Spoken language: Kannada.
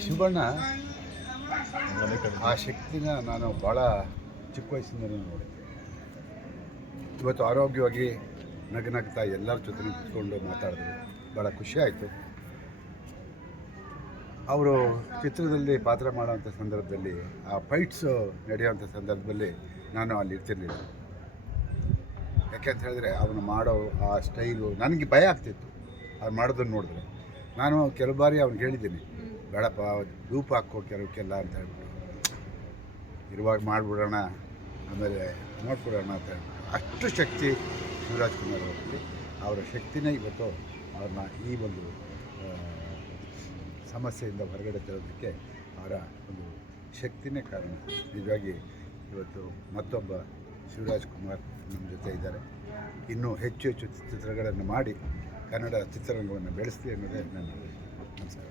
ಶಿವಣ್ಣ ಆ ಶಕ್ತಿನ ನಾನು ಭಾಳ ಚಿಕ್ಕ ವಯಸ್ಸಿಂದಲೂ ನೋಡಿದ್ದೆ. ಇವತ್ತು ಆರೋಗ್ಯವಾಗಿ ನಗ್ನಗ್ತಾ ಎಲ್ಲರ ಜೊತೆ ಕೂತ್ಕೊಂಡು ಮಾತಾಡಿದ್ರು, ಭಾಳ ಖುಷಿಯಾಯಿತು. ಅವರು ಚಿತ್ರದಲ್ಲಿ ಪಾತ್ರ ಮಾಡೋವಂಥ ಸಂದರ್ಭದಲ್ಲಿ ಆ ಫೈಟ್ಸು ನಡೆಯೋವಂಥ ಸಂದರ್ಭದಲ್ಲಿ ನಾನು ಅಲ್ಲಿ ಇರ್ತಿರ್ಲಿಲ್ಲ. ಯಾಕೆಂತ ಹೇಳಿದ್ರೆ ಅವನು ಮಾಡೋ ಆ ಸ್ಟೈಲು ನನಗೆ ಭಯ ಆಗ್ತಿತ್ತು. ಅವ್ನು ಮಾಡೋದನ್ನು ನೋಡಿದ್ರೆ ನಾನು ಕೆಲವು ಬಾರಿ ಅವ್ನಿಗೆ ಹೇಳಿದ್ದೀನಿ, ಬೇಡಪ್ಪ ಧೂಪ ಹಾಕೋ ಕೆಲವಕ್ಕೆಲ್ಲ ಅಂತ ಹೇಳ್ಬಿಟ್ಟು, ಇರುವಾಗ ಮಾಡಿಬಿಡೋಣ ಆಮೇಲೆ ನೋಡ್ಬಿಡೋಣ ಅಂತ ಹೇಳ್ಬಿಟ್ಟು. ಅಷ್ಟು ಶಕ್ತಿ ಶಿವರಾಜ್ ಕುಮಾರ್ ಅವರಲ್ಲಿ. ಅವರ ಶಕ್ತಿನೇ ಇವತ್ತು ಅವ್ರನ್ನ ಈ ಒಂದು ಸಮಸ್ಯೆಯಿಂದ ಹೊರಗಡೆ ತರೋದಕ್ಕೆ ಅವರ ಒಂದು ಶಕ್ತಿನೇ ಕಾರಣ. ನಿಜವಾಗಿ ಇವತ್ತು ಮತ್ತೊಬ್ಬ ಶಿವರಾಜ್ ಕುಮಾರ್ ನಮ್ಮ ಜೊತೆ ಇದ್ದಾರೆ. ಇನ್ನೂ ಹೆಚ್ಚು ಹೆಚ್ಚು ಚಿತ್ರಗಳನ್ನು ಮಾಡಿ ಕನ್ನಡ ಚಿತ್ರರಂಗವನ್ನು ಬೆಳೆಸಲಿ ಅನ್ನೋದೇ ನನ್ನ ನಮಸ್ಕಾರ.